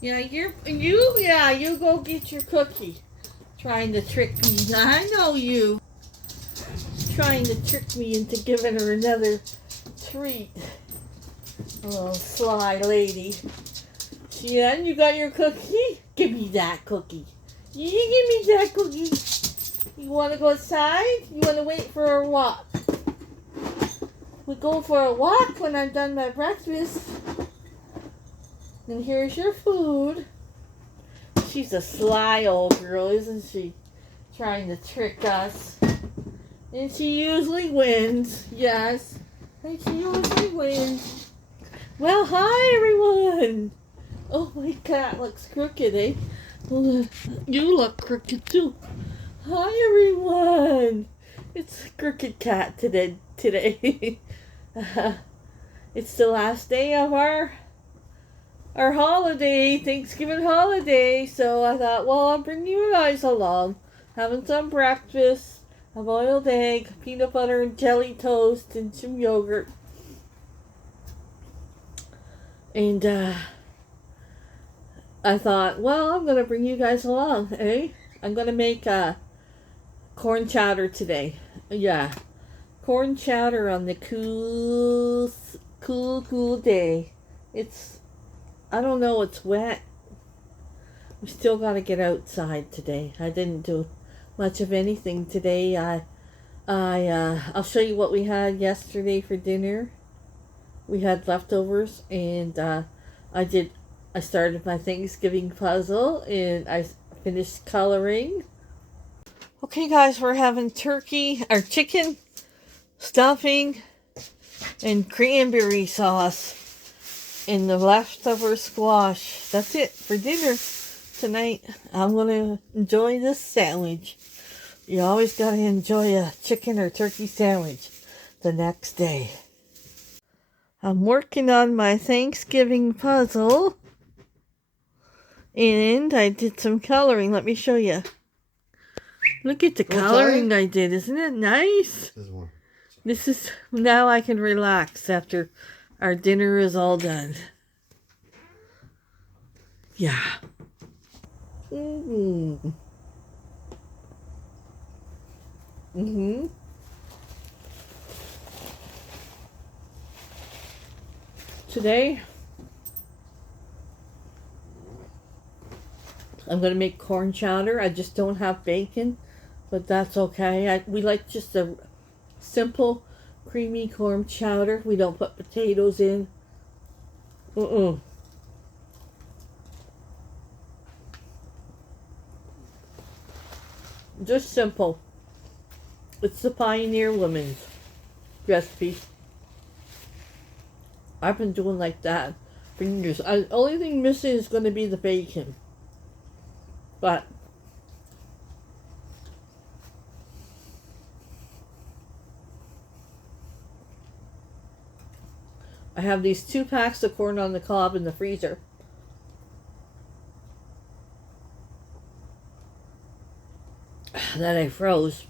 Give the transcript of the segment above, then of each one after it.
Yeah, you go get your cookie. Trying to trick me. I know you. Trying to trick me into giving her another treat. Oh, sly lady. Yeah, you got your cookie? Give me that cookie. You give me that cookie. You want to go outside? You want to wait for a walk? We go for a walk when I'm done my breakfast. And here's your food. She's a sly old girl, isn't she? Trying to trick us. And she usually wins. Yes. And she usually wins. Well, hi everyone. Oh, my cat looks crooked, eh? You look crooked too. Hi everyone. It's a crooked cat today. It's the last day of our holiday, Thanksgiving holiday. So I thought, well, I'll bring you guys along. Having some breakfast, a boiled egg, peanut butter and jelly toast, and some yogurt. And I thought, well, I'm going to bring you guys along, eh? I'm going to make corn chowder today. Yeah. Corn chowder on the cool day. I don't know, it's wet. We still got to get outside today. I didn't do much of anything today. I'll show you what we had yesterday for dinner. We had leftovers, and I started my Thanksgiving puzzle, and I finished coloring. Okay, guys, we're having turkey, or chicken, stuffing, and cranberry sauce in the leftover squash. That's it for dinner tonight. I'm going to enjoy this sandwich. You always got to enjoy a chicken or turkey sandwich the next day. I'm working on my Thanksgiving puzzle, and I did some coloring. Let me show you. Look at the coloring I did. Isn't it nice? This is, now I can relax after our dinner is all done. Yeah. Today, I'm going to make corn chowder. I just don't have bacon, but that's okay. We like just a simple, creamy corn chowder. We don't put potatoes in. Just simple. It's the Pioneer Woman's recipe. I've been doing like that for years. The only thing missing is going to be the bacon. But I have these 2 packs of corn on the cob in the freezer. That I froze.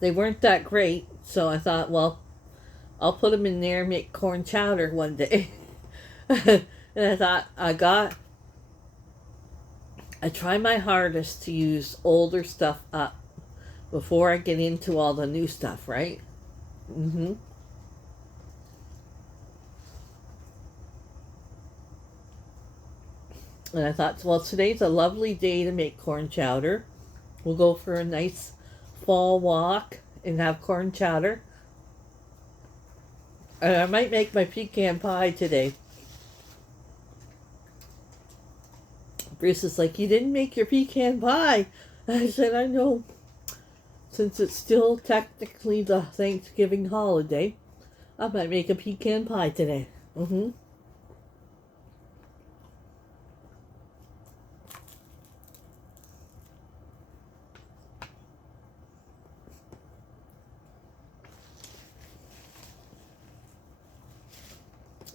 They weren't that great, so I thought, well, I'll put them in there and make corn chowder one day. And I thought, I try my hardest to use older stuff up before I get into all the new stuff, right? And I thought, well, today's a lovely day to make corn chowder. We'll go for a nice fall walk and have corn chowder. And I might make my pecan pie today. Bruce is like, you didn't make your pecan pie. I said, I know. Since it's still technically the Thanksgiving holiday, I might make a pecan pie today.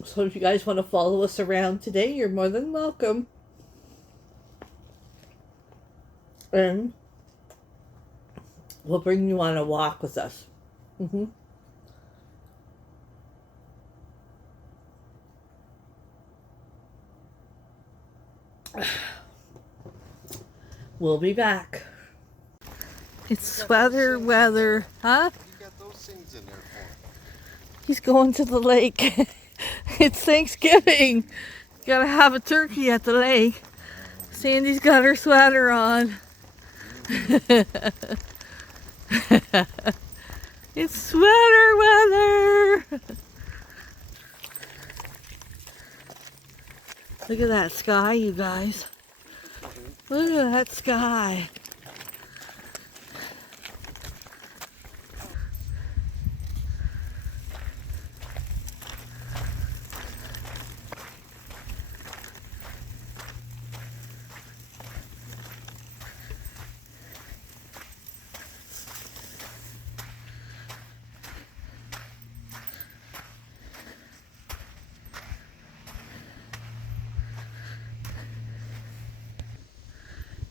So if you guys want to follow us around today, you're more than welcome. And we'll bring you on a walk with us. We'll be back. It's sweater weather. Huh? You got those things in there for? He's going to the lake. It's Thanksgiving. Gotta have a turkey at the lake. Sandy's got her sweater on. It's sweater weather. Look at that sky, you guys. Look at that sky.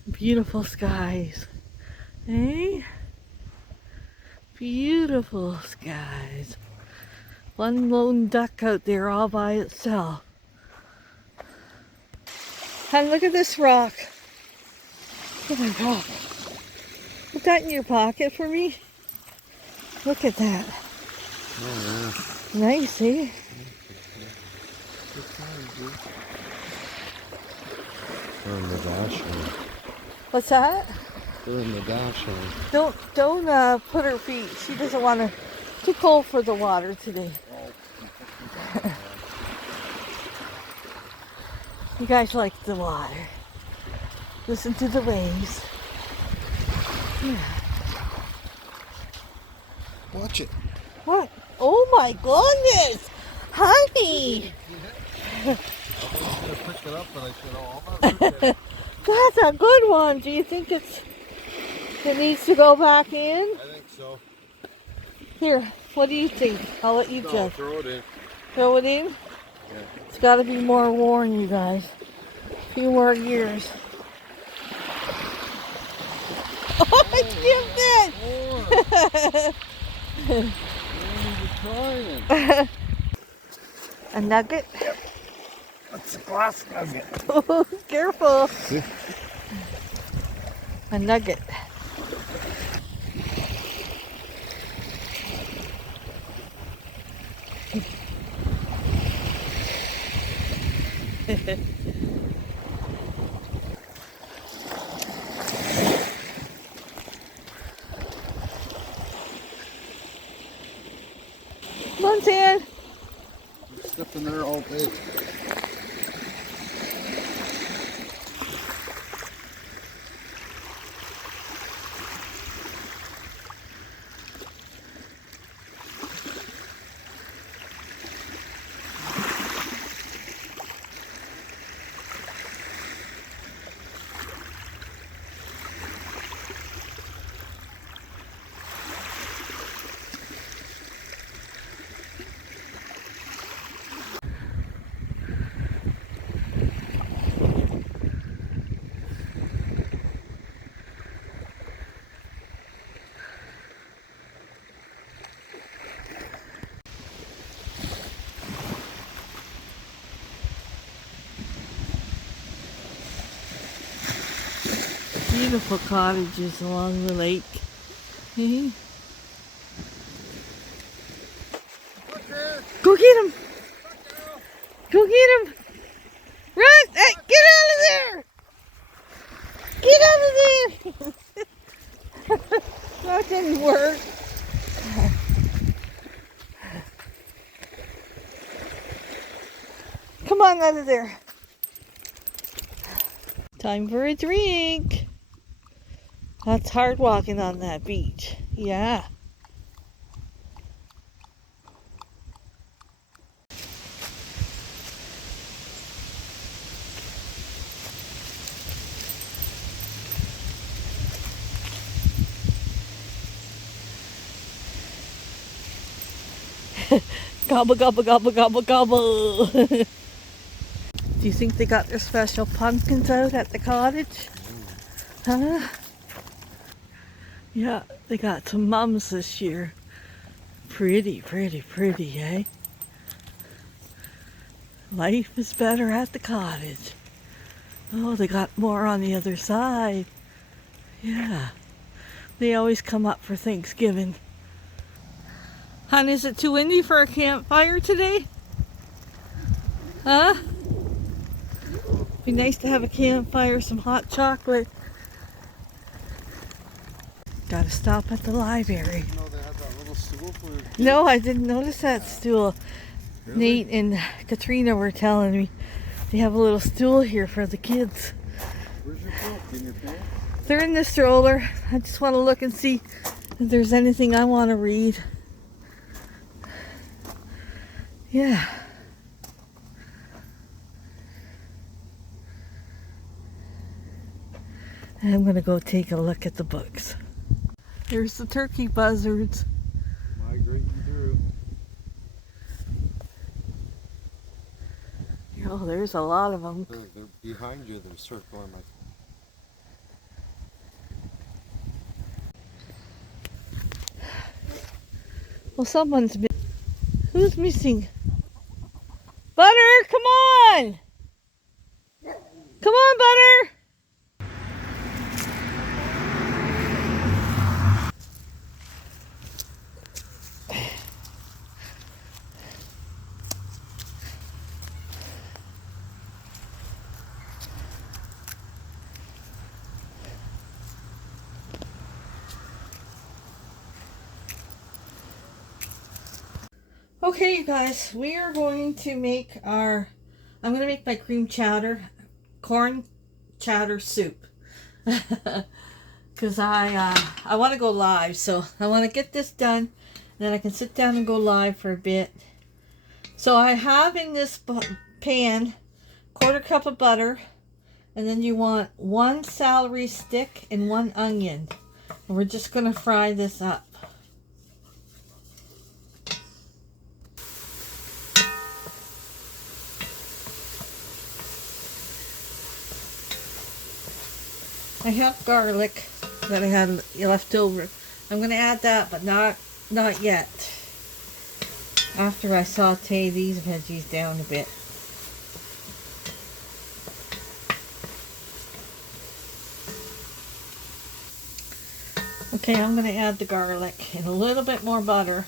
Beautiful skies. Eh? Beautiful skies. One lone duck out there all by itself. And look at this rock. Look at that rock. Put that in your pocket for me. Look at that. Oh, Nice, eh? they're in the dash line. What's that? They're in the dash line. Don't put her feet. She doesn't want to. Too cold for the water today. You guys like the water. Listen to the waves. Yeah. Watch it. What? Oh my goodness! Honey! I was going to pick it up, but I said, oh, I'm not looking at it. That's a good one. Do you think it needs to go back in? I think so. Here, what do you think? I'll let you No, judge. throw it in. Throw it in? Yeah. It's got to be more worn, you guys. A few more years. Oh, it Oh, A nugget? Yep. That's a glass nugget. Oh, careful. See? A nugget. Come on, Tan. I'm sniffing there all day. Beautiful cottages along the lake. Go get him! Go get him! Run! Hey, get out of there! Get out of there! That didn't work. Come on out of there. Time for a drink. That's hard walking on that beach. Yeah. Gobble, gobble, gobble, gobble, gobble. Do you think they got their special pumpkins out at the cottage? Huh? Yeah, they got some mums this year. Pretty, pretty, pretty, eh? Life is better at the cottage. Oh, they got more on the other side. Yeah. They always come up for Thanksgiving. Hon, is it too windy for a campfire today? Huh? Be nice to have a campfire, some hot chocolate. Gotta stop at the library. You know they have that little stool for your kids? No, I didn't notice that stool. Really? Nate and Katrina were telling me they have a little stool here for the kids. Where's your book? In your pants? They're in the stroller. I just want to look and see if there's anything I want to read. Yeah. And I'm going to go take a look at the books. There's the turkey buzzards. Migrating through. Oh, there's a lot of them. They're behind you. They're circling like. Well, someone's been... Who's missing? Butter, come on! Come on, Butter! Okay, you guys, we are going to make our... I'm going to make my cream chowder, corn chowder soup. Because I want to go live, so I want to get this done. Then I can sit down and go live for a bit. So I have in this pan 1/4 cup of butter. And then you want 1 celery stick and 1 onion. And we're just going to fry this up. I have garlic that I had left over. I'm going to add that, but not yet. After I saute these veggies down a bit. Okay, I'm going to add the garlic and a little bit more butter.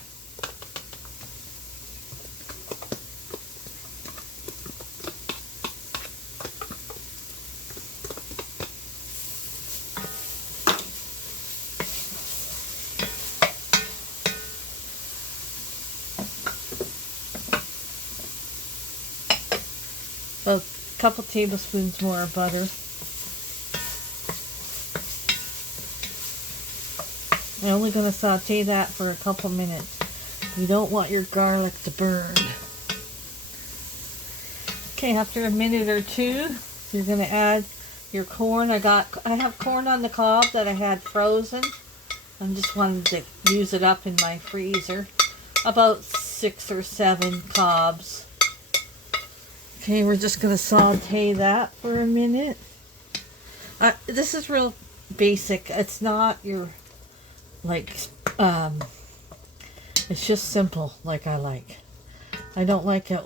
A couple tablespoons more of butter. I'm only going to saute that for a couple minutes. You don't want your garlic to burn. Okay, after a minute or two, you're going to add your corn. I have corn on the cob that I had frozen. I just wanted to use it up in my freezer. About 6 or 7 cobs. Okay, we're just going to saute that for a minute. This is real basic. It's not your, like, it's just simple, like I like. I don't like it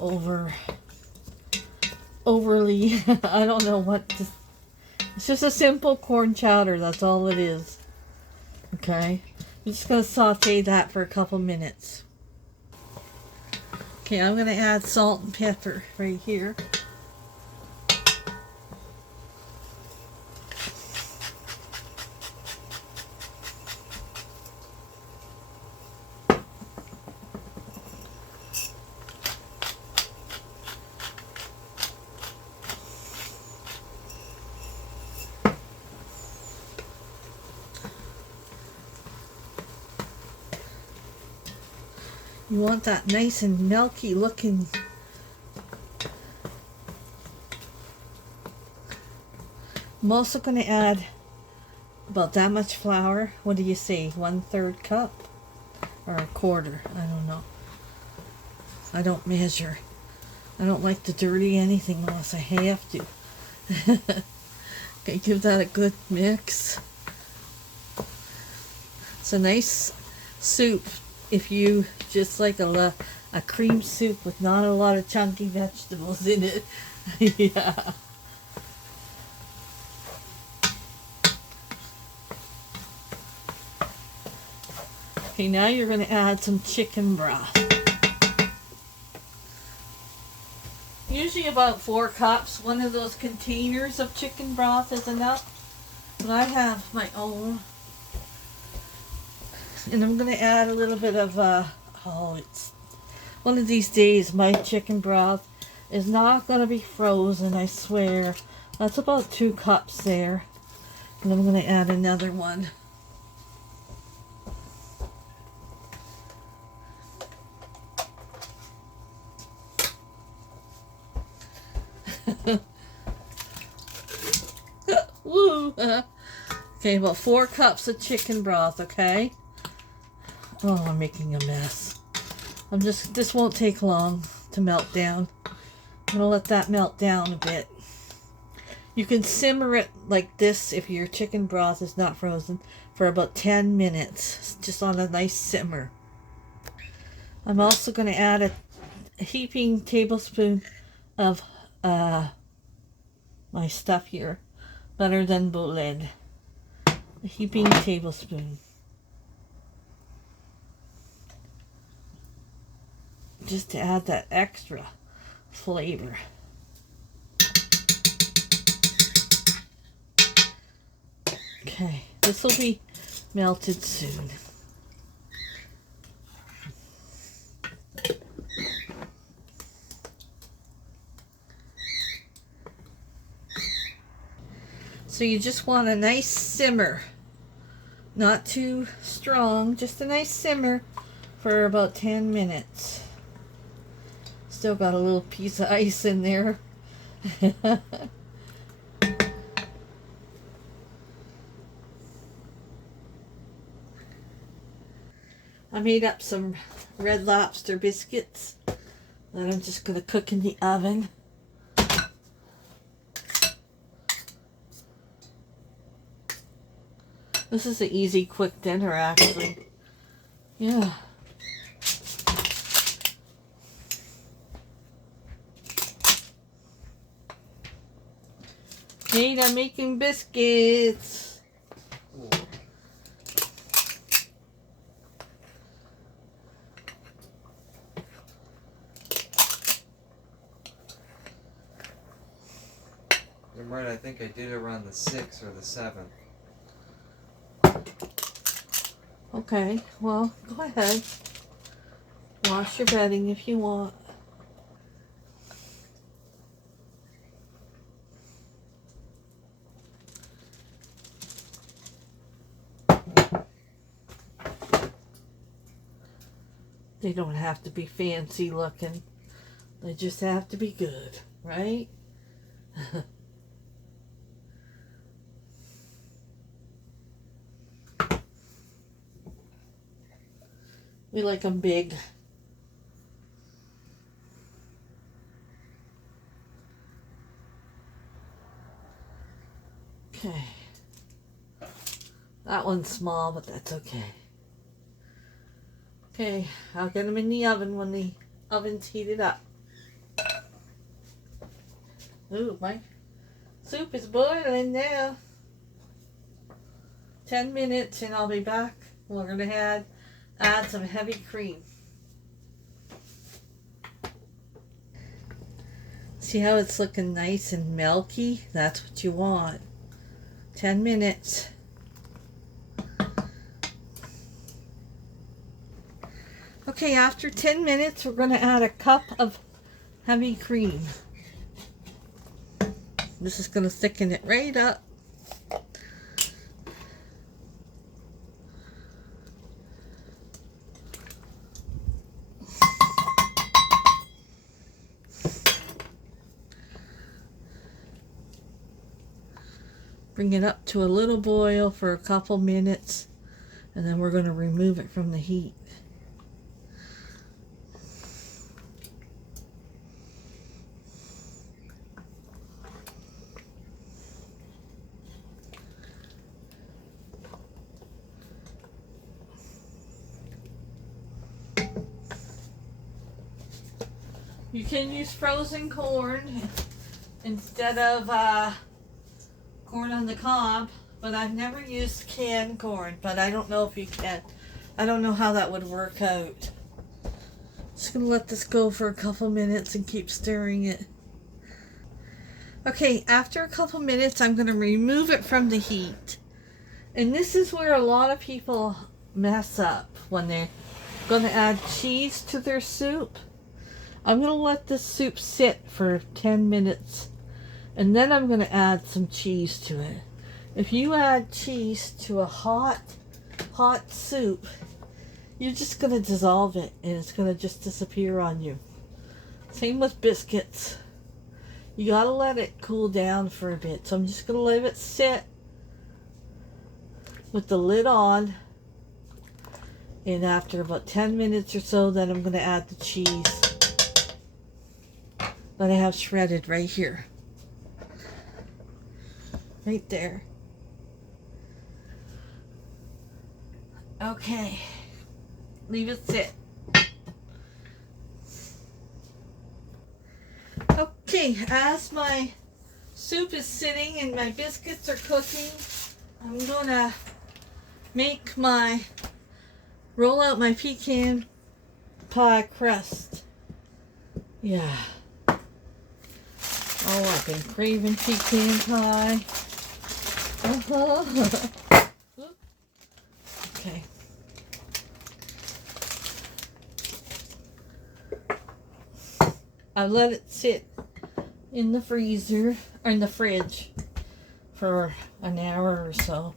overly, I don't know what to, it's just a simple corn chowder, that's all it is. Okay, I'm just going to saute that for a couple minutes. Okay, I'm going to add salt and pepper right here. You want that nice and milky looking. I'm also going to add about that much flour. What do you say? 1/3 cup? Or a quarter? I don't know. I don't measure. I don't like to dirty anything unless I have to. Okay, give that a good mix. It's a nice soup. If you just like a cream soup with not a lot of chunky vegetables in it. Yeah. Okay, now you're going to add some chicken broth. Usually about 4 cups. One of those containers of chicken broth is enough. But I have my own. And I'm going to add a little bit of, it's one of these days my chicken broth is not going to be frozen, I swear. That's about 2 cups there. And I'm going to add another one. Woo! Okay, about 4 cups of chicken broth, okay? Oh, I'm making a mess. This won't take long to melt down. I'm gonna let that melt down a bit. You can simmer it like this if your chicken broth is not frozen for about 10 minutes, just on a nice simmer. I'm also gonna add a heaping tablespoon of my stuff here, better than bouled. A heaping tablespoon. Just to add that extra flavor. Okay, this will be melted soon. So you just want a nice simmer. Not too strong, just a nice simmer for about 10 minutes. Still got a little piece of ice in there. I made up some Red Lobster biscuits that I'm just going to cook in the oven. This is an easy, quick dinner, actually. Yeah. Hey, I'm making biscuits. I'm right, I think I did it around the 6th or the 7th. Okay, well, go ahead. Wash your bedding if you want. They don't have to be fancy looking. They just have to be good, right? We like them big. Okay. That one's small, but that's okay. Okay, I'll get them in the oven when the oven's heated up. Ooh, my soup is boiling now. 10 minutes and I'll be back. We're going to add some heavy cream. See how it's looking nice and milky? That's what you want. 10 minutes. Okay, after 10 minutes, we're going to add a cup of heavy cream. This is going to thicken it right up. Bring it up to a little boil for a couple minutes, and then we're going to remove it from the heat. You can use frozen corn instead of corn on the cob, but I've never used canned corn, but I don't know if you can I don't know how that would work out. Just gonna let this go for a couple minutes and keep stirring it. Okay, after a couple minutes, I'm gonna remove it from the heat. And this is where a lot of people mess up when they're gonna add cheese to their soup. I'm gonna let this soup sit for 10 minutes and then I'm gonna add some cheese to it. If you add cheese to a hot soup, you're just gonna dissolve it and it's gonna just disappear on you. Same with biscuits. You gotta let it cool down for a bit. So I'm just gonna let it sit with the lid on. And after about 10 minutes or so, then I'm gonna add the cheese that I have shredded right here. Right there. Okay. Leave it sit. Okay, as my soup is sitting and my biscuits are cooking, I'm gonna roll out my pecan pie crust. Yeah. Oh, I've been craving pecan pie. Okay. I let it sit in the freezer, or in the fridge, for an hour or so.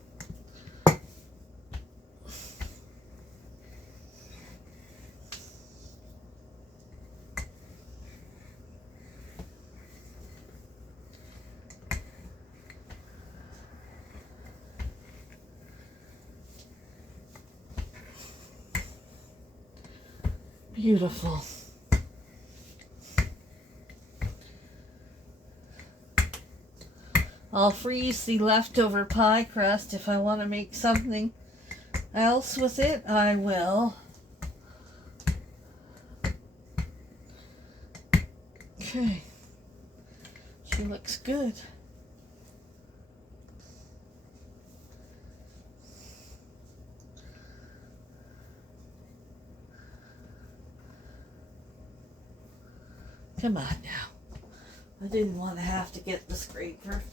Beautiful. I'll freeze the leftover pie crust. If I want to make something else with it, I will. Okay. She looks good. Come on now. I didn't want to have to get the scraper,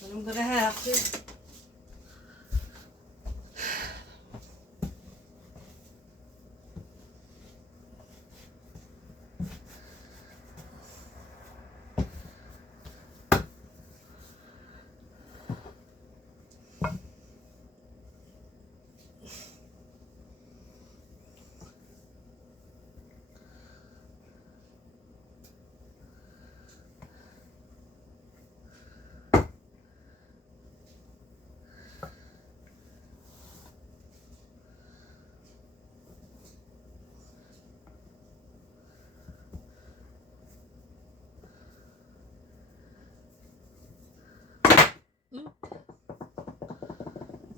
but I'm going to have to.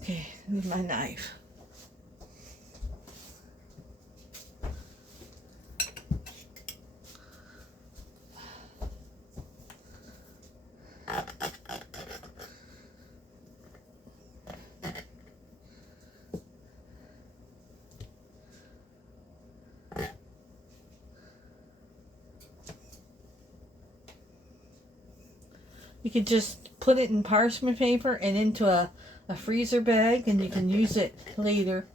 Okay, need my knife. You could just put it in parchment paper and into a freezer bag, and you can use it later.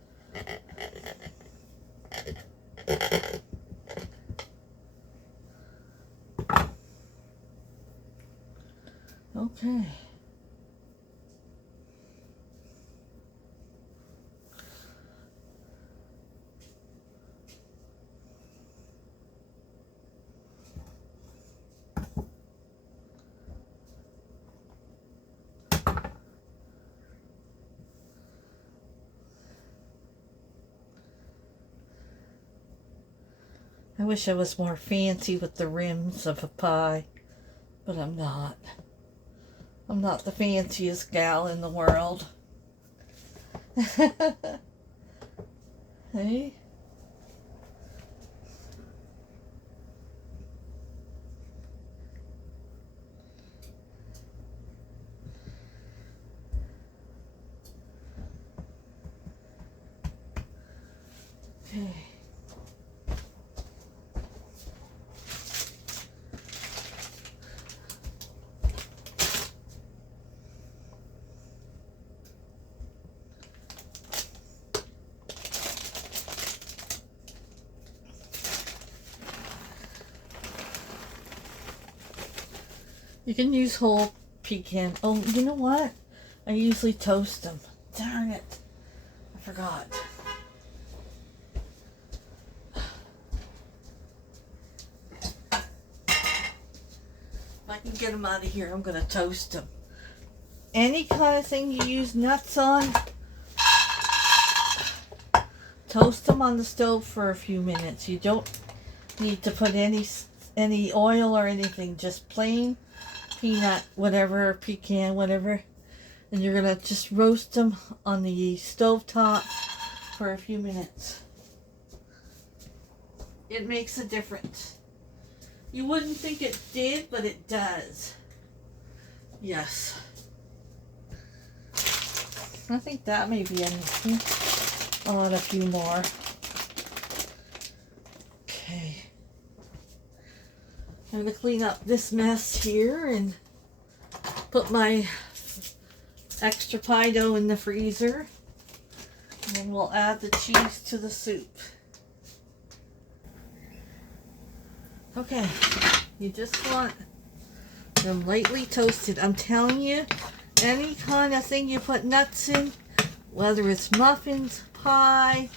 Okay. I wish I was more fancy with the rims of a pie, but I'm not. I'm not the fanciest gal in the world. Hey? Okay. You can use whole pecan. Oh, you know what? I usually toast them. Darn it. I forgot. If I can get them out of here, I'm going to toast them. Any kind of thing you use nuts on, toast them on the stove for a few minutes. You don't need to put any oil or anything, just plain peanut, whatever, pecan, whatever. And you're going to just roast them on the stove top for a few minutes. It makes a difference. You wouldn't think it did, but it does. Yes. I think that may be anything. I'll add a few more. Okay. I'm going to clean up this mess here and put my extra pie dough in the freezer. And then we'll add the cheese to the soup. Okay, you just want them lightly toasted. I'm telling you, any kind of thing you put nuts in, whether it's muffins, pie,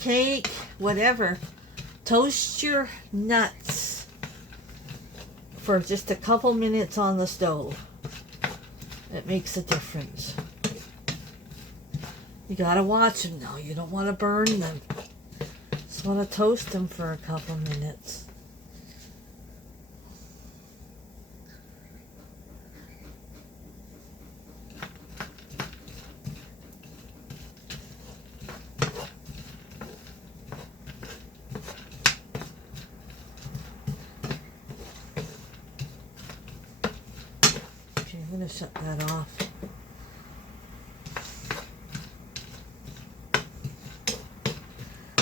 cake, whatever, toast your nuts for just a couple minutes on the stove. It makes a difference. You gotta watch them though. You don't want to burn them. Just want to toast them for a couple minutes. I'm going to shut that off.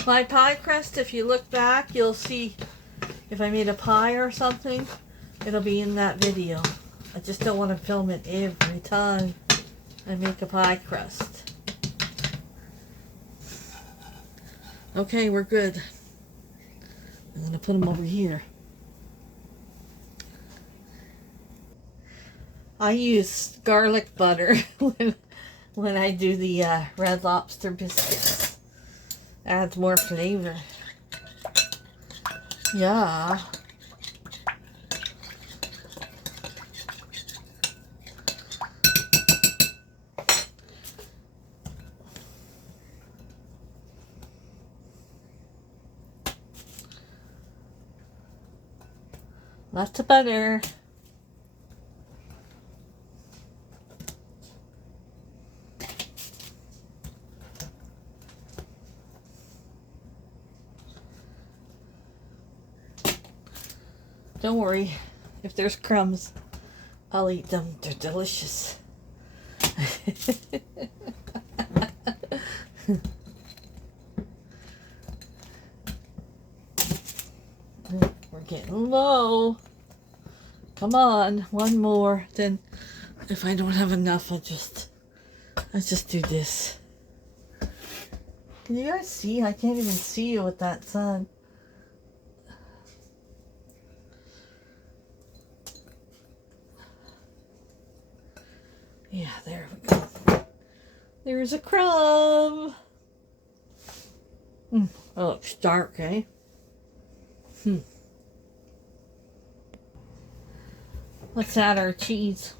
My pie crust, if you look back, you'll see if I made a pie or something, it'll be in that video. I just don't want to film it every time I make a pie crust. Okay, we're good. I'm going to put them over here. I use garlic butter when I do the Red Lobster biscuits. Adds more flavor. Yeah. Lots of butter. Don't worry, if there's crumbs, I'll eat them. They're delicious. We're getting low. Come on, one more. Then if I don't have enough, I'll just do this. Can you guys see? I can't even see you with that sun. Yeah, there we go. There's a crumb. Oh, it's dark, eh? Let's add our cheese.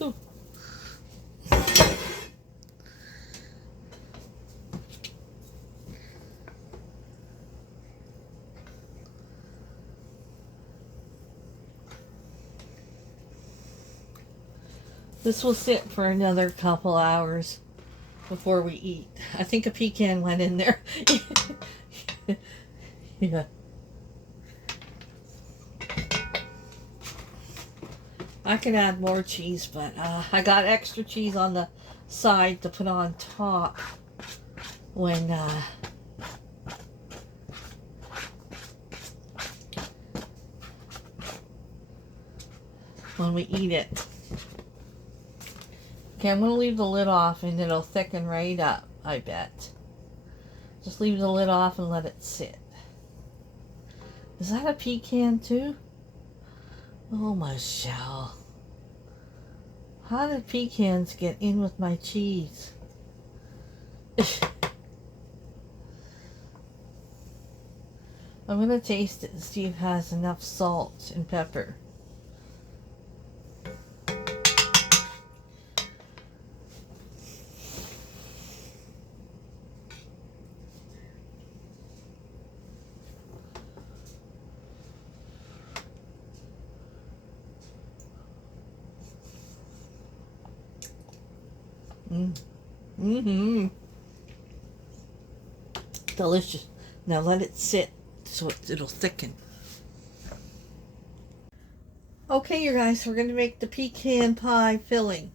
Ooh. This will sit for another couple hours before we eat. I think a pecan went in there. Yeah. I can add more cheese, but I got extra cheese on the side to put on top when we eat it. Okay, I'm going to leave the lid off and it'll thicken right up, I bet. Just leave the lid off and let it sit. Is that a pecan too? Oh, Michele. How did pecans get in with my cheese? I'm going to taste it and see if it has enough salt and pepper. Mm-hmm. Delicious. Now let it sit so it'll thicken. Okay, you guys, we're going to make the pecan pie filling.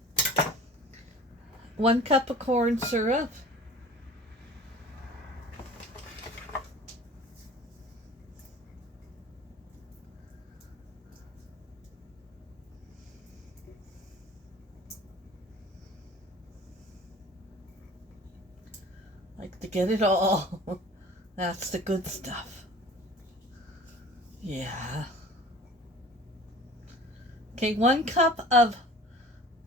1 cup of corn syrup. Like to get it all. That's the good stuff. Yeah. Okay, 1 cup of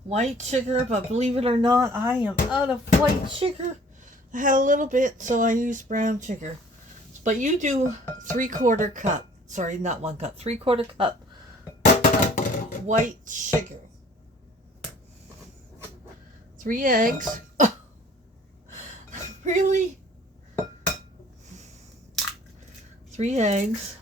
white sugar, but believe it or not, I am out of white sugar. I had a little bit, so I used brown sugar. But you do 3/4 cup. Sorry, not 1 cup. 3/4 cup of white sugar. 3 eggs. Really? 3 eggs.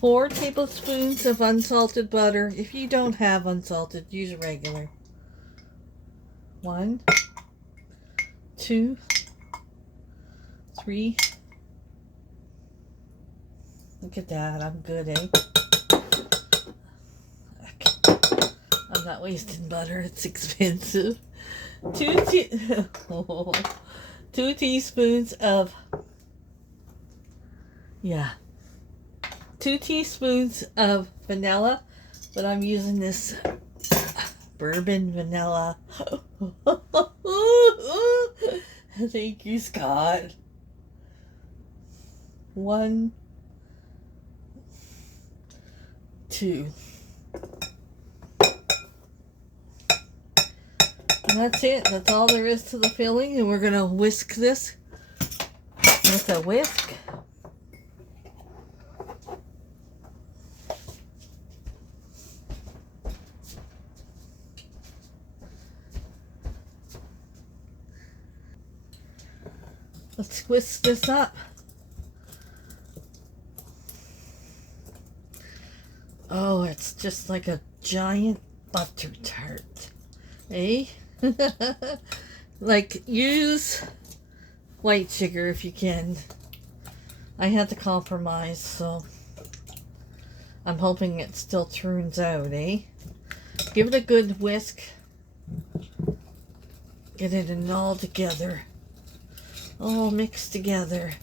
4 tablespoons of unsalted butter. If you don't have unsalted, use regular. 1, 2, 3. Look at that. I'm good, eh? I'm not wasting butter. It's expensive. 2 teaspoons of 2 teaspoons of vanilla, but I'm using this bourbon vanilla. Thank you, Scott. 1, 2. And that's it. That's all there is to the filling, and we're going to whisk this with a whisk. Let's whisk this up. Oh, it's just like a giant butter tart. Eh? Like, use white sugar if you can. I had to compromise, so I'm hoping it still turns out, eh? Give it a good whisk. Get it in all together. All mixed together.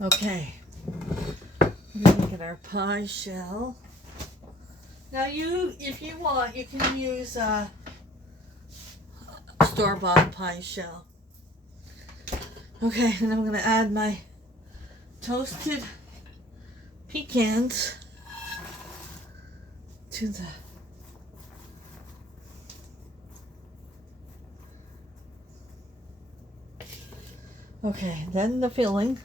Okay, we're gonna get our pie shell. Now if you want, you can use a store-bought pie shell. Okay, and I'm gonna add my toasted pecans to the then the filling.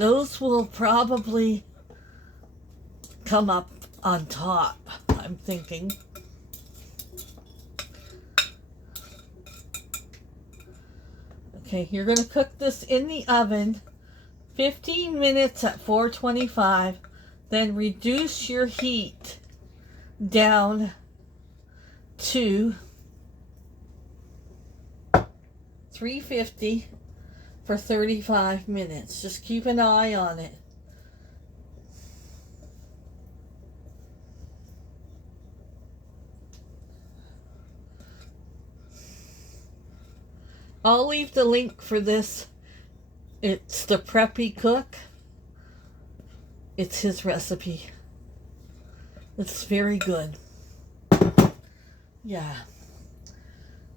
those will probably come up on top, I'm thinking. Okay, you're going to cook this in the oven 15 minutes at 425. Then reduce your heat down to 350 for 35 minutes. Just keep an eye on it. I'll leave the link for this. It's the Preppy Cook. It's his recipe. It's very good. Yeah.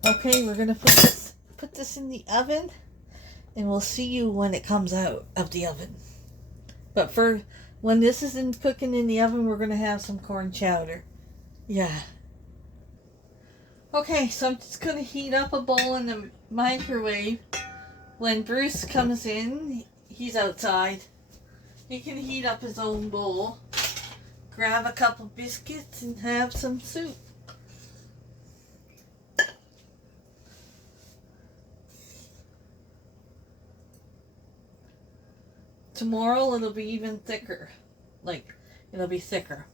Okay, we're gonna put this in the oven, and we'll see you when it comes out of the oven. But for when this is cooking in the oven, we're gonna have some corn chowder. Yeah. Okay, so I'm just gonna heat up a bowl in the microwave. When Bruce comes in, he's outside. He can heat up his own bowl, grab a couple biscuits, and have some soup. Tomorrow it'll be even thicker. Like, it'll be thicker.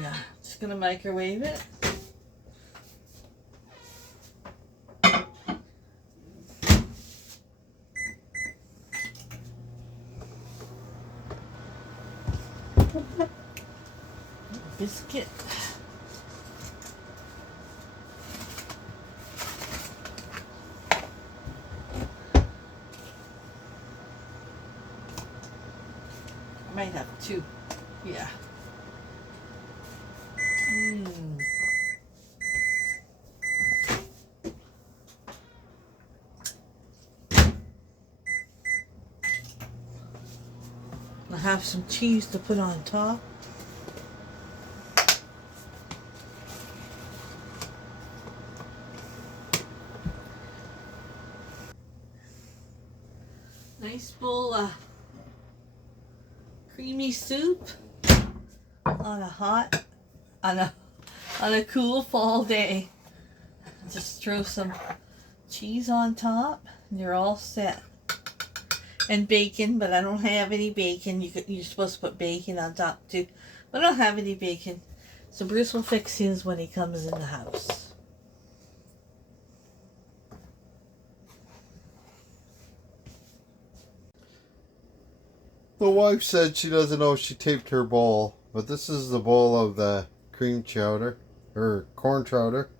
Yeah, just gonna microwave it. Biscuit. I might have two. Yeah. I have some cheese to put on top. Nice bowl of creamy soup on a cool fall day. Just throw some cheese on top and you're all set. And bacon, but I don't have any bacon. You're supposed to put bacon on top too. I don't have any bacon. So Bruce will fix his when he comes in the house. The wife said she doesn't know if she taped her bowl, but this is the bowl of the cream chowder, or corn chowder,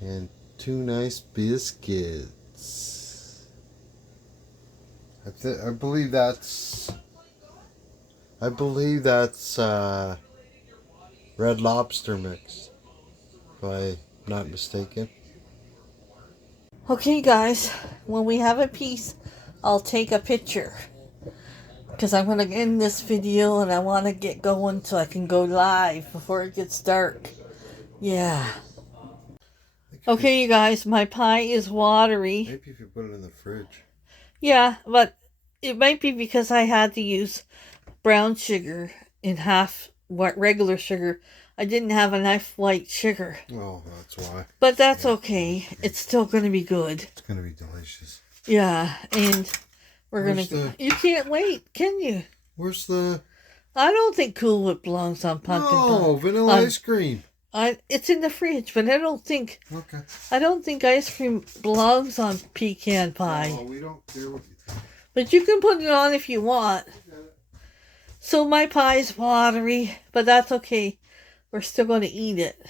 and two nice biscuits. I believe that's Red Lobster mix, if I'm not mistaken. Okay guys, when we have a piece, I'll take a picture. Because I'm going to end this video and I want to get going so I can go live before it gets dark. Yeah. Okay, you guys, my pie is watery. Maybe if you put it in the fridge. Yeah, but it might be because I had to use brown sugar in half regular sugar. I didn't have enough white sugar. Oh, that's why. But that's okay. It's still going to be good. It's going to be delicious. Yeah, and we're going to... You can't wait, can you? Where's the... I don't think Cool Whip belongs on pumpkin pie. No, vanilla ice cream. It's in the fridge, but I don't think... Okay. I don't think ice cream belongs on pecan pie. No, we don't care what you think. But you can put it on if you want. So my pie's watery, but that's okay. We're still going to eat it.